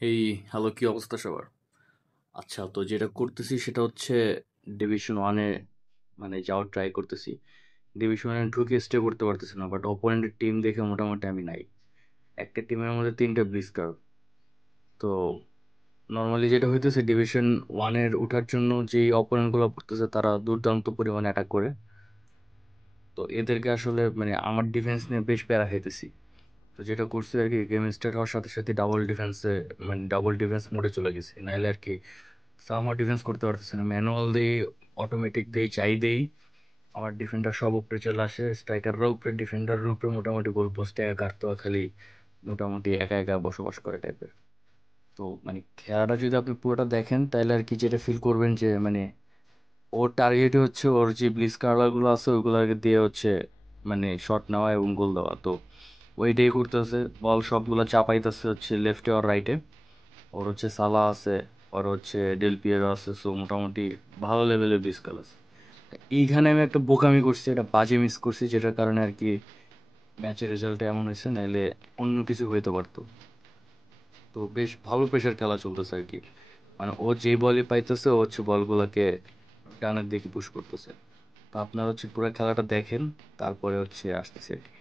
এই হ্যালো, কি অবস্থা সবার? আচ্ছা, তো যেটা করতেছি সেটা হচ্ছে ডিভিশন ওয়ানে মানে যাওয়ার ট্রাই করতেছি। ডিভিশন ওয়ানে ঢুকে স্টে করতে পারতেছি না, বাট অপোনেন্টের টিম দেখে মোটামুটি আমি নাই। একটা টিমের মধ্যে 3টা ব্লিজকার। তো নর্মালি যেটা হইতেছে ডিভিশন ওয়ানের ওঠার জন্য যেই অপোনেন্টগুলো পড়তেছে তারা দুর্দান্ত পরিমাণে অ্যাটাক করে। তো এদেরকে আসলে মানে আমার ডিফেন্স নিয়ে বেশ প্যারা খাইতেছি। তো যেটা করছি আর কি, গেম স্টার্ট হওয়ার সাথে সাথে ডাবল ডিফেন্সে মানে ডাবল ডিফেন্স মোডে চলে গেছি, নাহলে আর কি আমার ডিফেন্স করতে পারতেছে না। ম্যানুয়াল দিই, অটোমেটিক দিই, চাই দিই, আমার ডিফেন্ডার সব উপরে চলে আসে, স্ট্রাইকাররা উপরে, ডিফেন্ডারের উপরে, মোটামুটি গোল পোস্টে কাটতো খালি মোটামুটি একা একা বসবাস করে টাইপের। তো মানে খেলাটা যদি আপনি পুরোটা দেখেন তাহলে আর কি যেটা ফিল করবেন যে মানে ওর টার্গেটই হচ্ছে ওর যে ব্লিজ কার্লারগুলো আছে ওইগুলোকে দিয়ে হচ্ছে মানে শট নেওয়া এবং গোল দেওয়া। তো ওইটাই করতেছে, বল সবগুলো চাপাইতেছে হচ্ছে লেফটে আর রাইটে। ওর হচ্ছে সালা আছে, ওর হচ্ছে ডেল পিয়েরো আছে, সো মোটামুটি ভালো লেভেলের ডিসকাল আছে। এইখানে আমি একটা বোকামি করছি, একটা বাজে মিস করছি, যেটার কারণে আর কি ম্যাচের রেজাল্ট এমন হয়েছে, নাইলে অন্য কিছু হইতে পারতো। তো বেশ ভালো প্রেশার খেলা চলতেছে আর কি। মানে ও যে বলই পাইতেছে ও হচ্ছে বলগুলোকে ডানের দিকে পুশ করতেছে। তো আপনারা হচ্ছে পুরো খেলাটা দেখেন, তারপরে হচ্ছে আসতেছে আর কি।